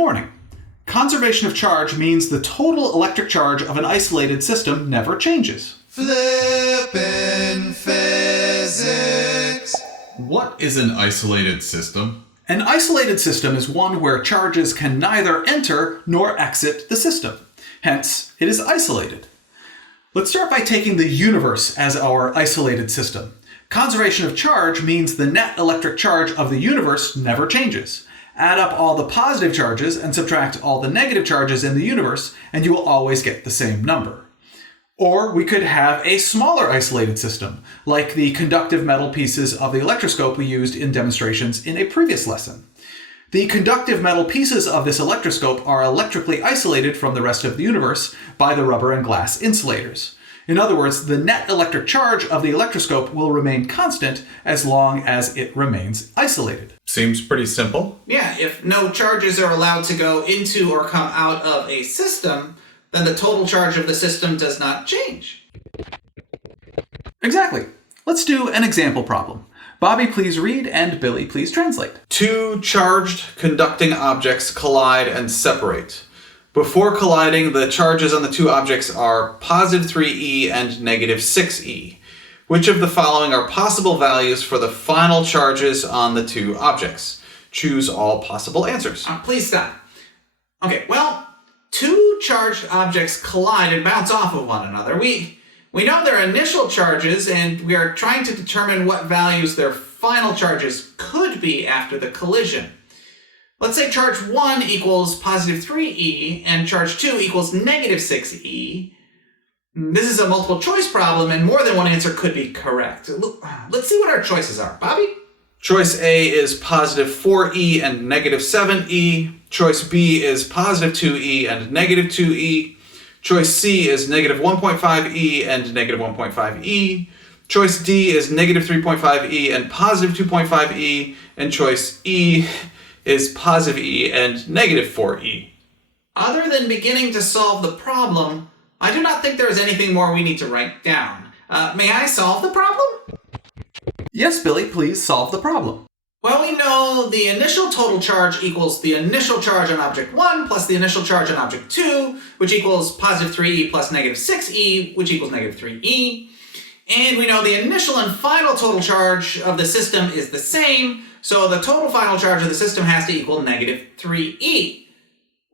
morning. Conservation of charge means the total electric charge of an isolated system never changes. Flippin' physics. What is an isolated system? An isolated system is one where charges can neither enter nor exit the system. Hence, it is isolated. Let's start by taking the universe as our isolated system. Conservation of charge means the net electric charge of the universe never changes. Add up all the positive charges and subtract all the negative charges in the universe, and you will always get the same number. Or we could have a smaller isolated system, like the conductive metal pieces of the electroscope we used in demonstrations in a previous lesson. The conductive metal pieces of this electroscope are electrically isolated from the rest of the universe by the rubber and glass insulators. In other words, the net electric charge of the electroscope will remain constant as long as it remains isolated. Seems pretty simple. Yeah, if no charges are allowed to go into or come out of a system, then the total charge of the system does not change. Exactly. Let's do an example problem. Bobby, please read, and Billy, please translate. Two charged conducting objects collide and separate. Before colliding, the charges on the two objects are positive 3e and negative 6e. Which of the following are possible values for the final charges on the two objects? Choose all possible answers. Please stop. Okay, well, two charged objects collide and bounce off of one another. We know their initial charges, and we are trying to determine what values their final charges could be after the collision. Let's say charge 1 equals positive 3e, and charge 2 equals negative 6e. This is a multiple choice problem, and more than one answer could be correct. Let's see what our choices are. Bobby? Choice A is positive 4e and negative 7e. Choice B is positive 2e and negative 2e. Choice C is negative 1.5e and negative 1.5e. Choice D is negative 3.5e and positive 2.5e. And choice E is positive e and negative 4e. Other than beginning to solve the problem, I do not think there is anything more we need to write down. May I solve the problem? Yes, Billy, please solve the problem. Well, we know the initial total charge equals the initial charge on object 1 plus the initial charge on object 2, which equals positive 3e plus negative 6e, which equals negative 3e. And we know the initial and final total charge of the system is the same, so the total final charge of the system has to equal negative 3e.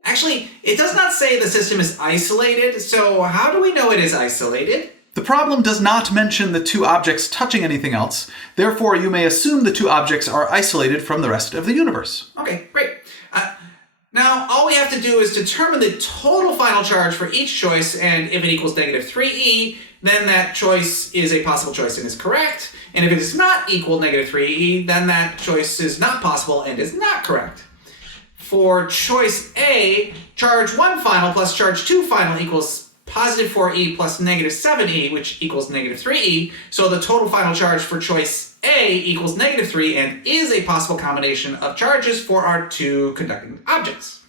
Actually, it does not say the system is isolated, so how do we know it is isolated? The problem does not mention the two objects touching anything else, therefore you may assume the two objects are isolated from the rest of the universe. Okay, great. Now, all we have to do is determine the total final charge for each choice, and if it equals negative 3e, then that choice is a possible choice and is correct. And if it does not equal negative 3e, then that choice is not possible and is not correct. For choice A, charge 1 final plus charge 2 final equals positive 4e plus negative 7e, which equals negative 3e. So the total final charge for choice A equals negative 3 and is a possible combination of charges for our two conducting objects.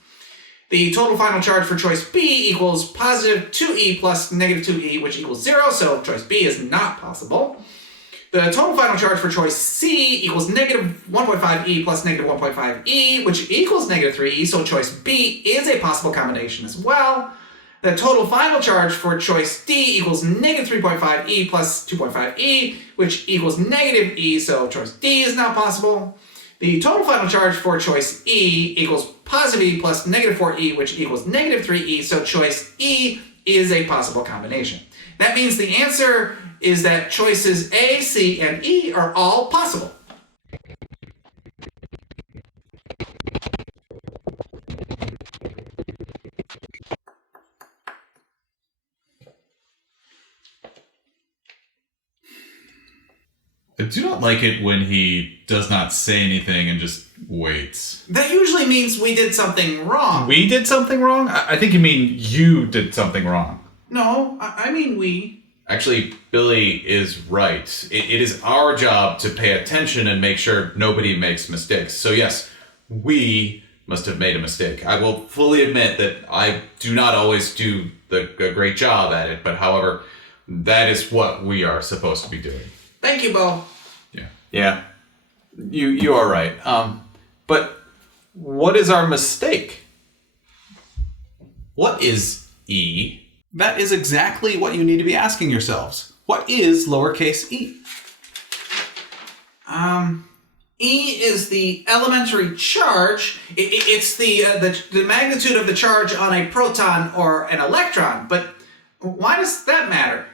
The total final charge for choice B equals positive 2e plus negative 2e, which equals 0, so choice B is not possible. The total final charge for choice C equals negative 1.5e plus negative 1.5e, which equals negative 3e, so choice B is a possible combination as well. The total final charge for choice D equals negative 3.5e plus 2.5e, which equals negative e, so choice D is not possible. The total final charge for choice E equals positive e plus negative 4e, which equals negative 3e, so choice E is a possible combination. That means the answer is that choices A, C, and E are all possible. I do not like it when he does not say anything and just waits. That usually means we did something wrong. We did something wrong? I think you mean you did something wrong. No, I mean we. Actually, Billy is right. It is our job to pay attention and make sure nobody makes mistakes. So yes, we must have made a mistake. I will fully admit that I do not always do a great job at it, but however, that is what we are supposed to be doing. Thank you, Bo. Yeah, you are right. But what is our mistake? What is E? That is exactly what you need to be asking yourselves. What is lowercase e? E is the elementary charge. It's the magnitude of the charge on a proton or an electron. But why does that matter?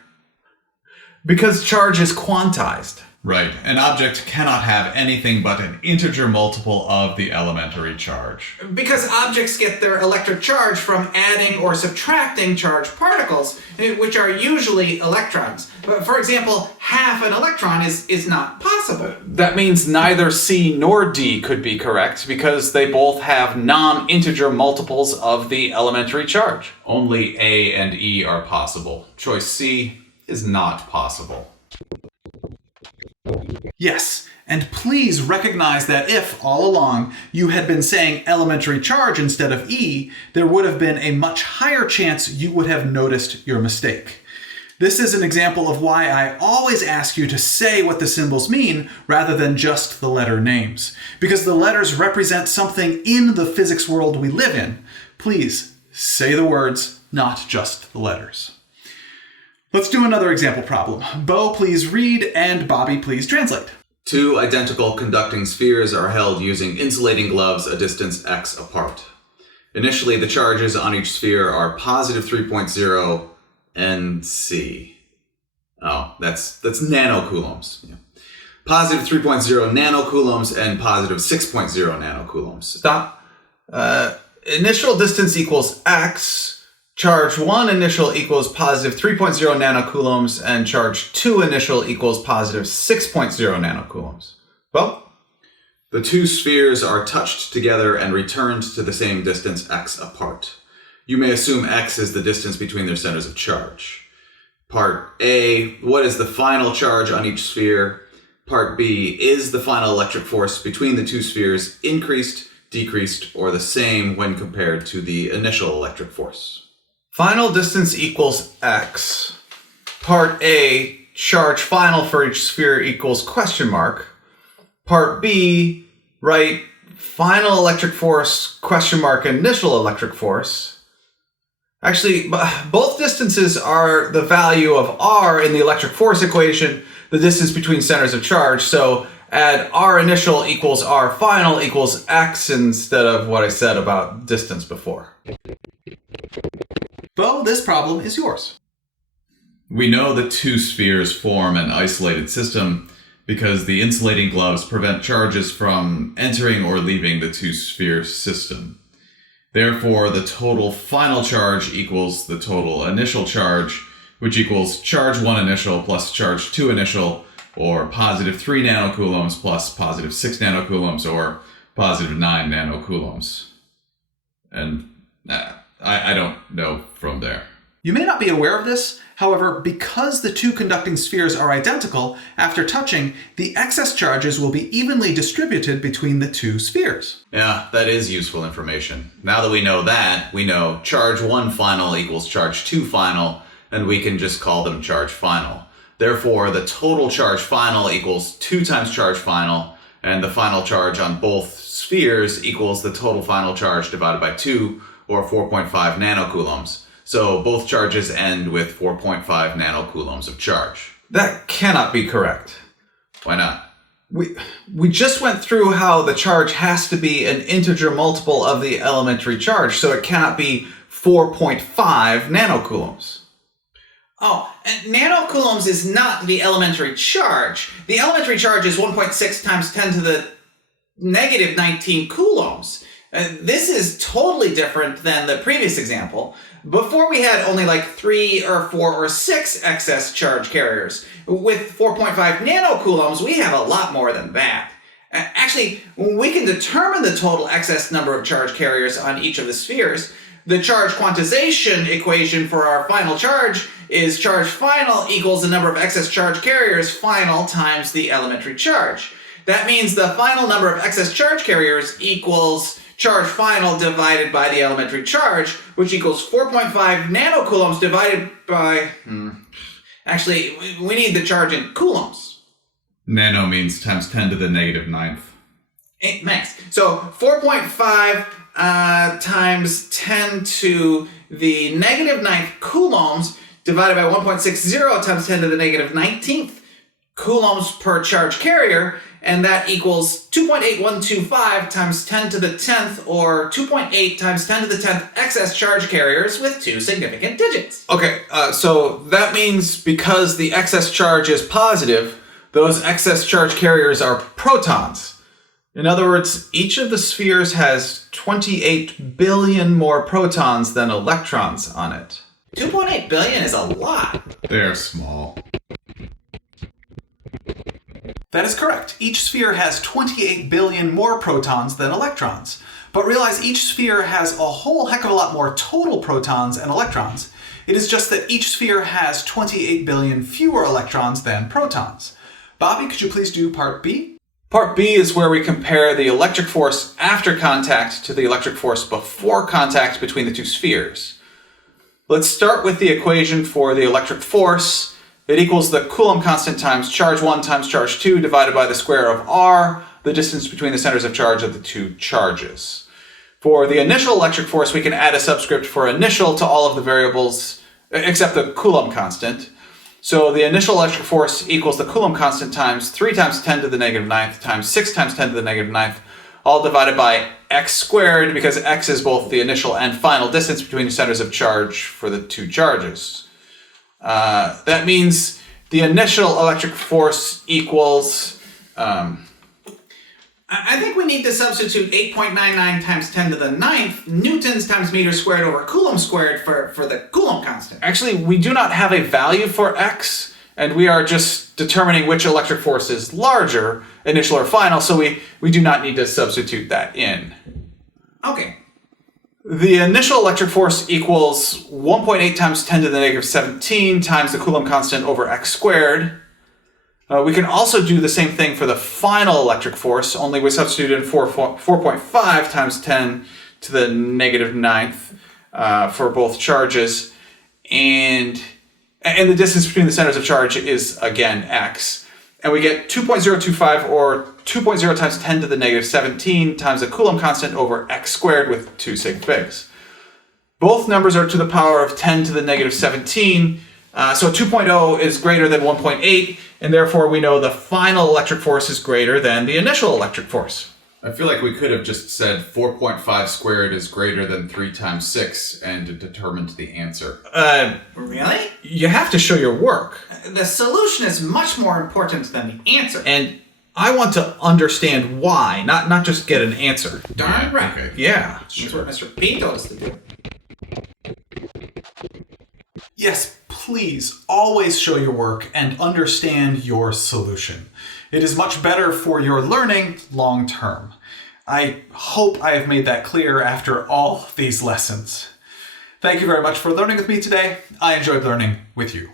Because charge is quantized. Right. An object cannot have anything but an integer multiple of the elementary charge. Because objects get their electric charge from adding or subtracting charged particles, which are usually electrons. For example, half an electron is not possible. That means neither C nor D could be correct because they both have non-integer multiples of the elementary charge. Only A and E are possible. Choice C is not possible. Yes, and please recognize that if, all along, you had been saying elementary charge instead of E, there would have been a much higher chance you would have noticed your mistake. This is an example of why I always ask you to say what the symbols mean rather than just the letter names, because the letters represent something in the physics world we live in. Please, say the words, not just the letters. Let's do another example problem. Bo, please read, and Bobby, please translate. Two identical conducting spheres are held using insulating gloves a distance x apart. Initially, the charges on each sphere are positive 3.0 NC. Oh, that's nanocoulombs. Yeah. Positive 3.0 nanocoulombs and positive 6.0 nanocoulombs. Stop. Initial distance equals x. Charge 1 initial equals positive 3.0 nanocoulombs, and charge 2 initial equals positive 6.0 nanocoulombs. Well, The two spheres are touched together and returned to the same distance x apart. You may assume x is the distance between their centers of charge. Part A, what is the final charge on each sphere? Part B, is the final electric force between the two spheres increased, decreased, or the same when compared to the initial electric force? final distance equals x. Part A, charge final for each sphere equals question mark. Part B, write final electric force question mark initial electric force. Actually, both distances are the value of r in the electric force equation, the distance between centers of charge. So add r initial equals r final equals x instead of what I said about distance before. Bo, this problem is yours. We know that two spheres form an isolated system because the insulating gloves prevent charges from entering or leaving the two-sphere system. Therefore, the total final charge equals the total initial charge, which equals charge 1 initial plus charge 2 initial, or positive 3 nanocoulombs plus positive 6 nanocoulombs, or positive 9 nanocoulombs. And I don't know from there. You may not be aware of this, however, because the two conducting spheres are identical, after touching, the excess charges will be evenly distributed between the two spheres. Yeah, that is useful information. Now that we know that, we know charge 1 final equals charge 2 final, and we can just call them charge final. Therefore, the total charge final equals 2 times charge final, and the final charge on both spheres equals the total final charge divided by 2, or 4.5 nanocoulombs. So both charges end with 4.5 nanocoulombs of charge. That cannot be correct. Why not? We just went through how the charge has to be an integer multiple of the elementary charge, so it cannot be 4.5 nanocoulombs. Oh, and nanocoulombs is not the elementary charge. The elementary charge is 1.6 times 10 to the negative 19 coulombs. This is totally different than the previous example. Before we had only like 3 or 4 or 6 excess charge carriers. With 4.5 nanocoulombs, we have a lot more than that. Actually, we can determine the total excess number of charge carriers on each of the spheres. The charge quantization equation for our final charge is charge final equals the number of excess charge carriers final times the elementary charge. That means the final number of excess charge carriers equals charge final divided by the elementary charge, which equals 4.5 nanocoulombs divided by... Actually, we need the charge in coulombs. Nano means times 10 to the negative 9th. Thanks. So 4.5 times 10 to the negative 9th coulombs divided by 1.60 times 10 to the negative 19th coulombs per charge carrier, and that equals 2.8125 times 10 to the 10th, or 2.8 times 10 to the 10th excess charge carriers with two significant digits. Okay, so that means because the excess charge is positive, those excess charge carriers are protons. In other words, each of the spheres has 28 billion more protons than electrons on it. 2.8 billion is a lot. They're small. That is correct. Each sphere has 28 billion more protons than electrons. But realize each sphere has a whole heck of a lot more total protons and electrons. It is just that each sphere has 28 billion fewer electrons than protons. Bobby, could you please do part B? Part B is where we compare the electric force after contact to the electric force before contact between the two spheres. Let's start with the equation for the electric force. It equals the Coulomb constant times charge 1 times charge 2 divided by the square of r, the distance between the centers of charge of the two charges. For the initial electric force, we can add a subscript for initial to all of the variables except the Coulomb constant. So the initial electric force equals the Coulomb constant times 3 times 10 to the negative 9th times 6 times 10 to the negative 9th, all divided by x squared, because x is both the initial and final distance between the centers of charge for the two charges. That means the initial electric force equals... I think we need to substitute 8.99 times 10 to the 9th newtons times meters squared over coulomb squared for the Coulomb constant. Actually, we do not have a value for x, and we are just determining which electric force is larger, initial or final, so we do not need to substitute that in. Okay. The initial electric force equals 1.8 times 10 to the negative 17 times the Coulomb constant over x squared. We can also do the same thing for the final electric force, only we substitute in 4.5 times 10 to the negative 9th for both charges. And the distance between the centers of charge is, again, x. And we get 2.025, or 2.0 times 10 to the negative 17 times the Coulomb constant over x squared with two sig figs. Both numbers are to the power of 10 to the negative 17, so 2.0 is greater than 1.8, and therefore we know the final electric force is greater than the initial electric force. I feel like we could have just said 4.5 squared is greater than 3 times 6 and determined the answer. Really? You have to show your work. The solution is much more important than the answer. And I want to understand why, not just get an answer. Darn right. Okay. Yeah. That's what Mr. P told us to do. Yes, please always show your work and understand your solution. It is much better for your learning long term. I hope I have made that clear after all these lessons. Thank you very much for learning with me today. I enjoyed learning with you.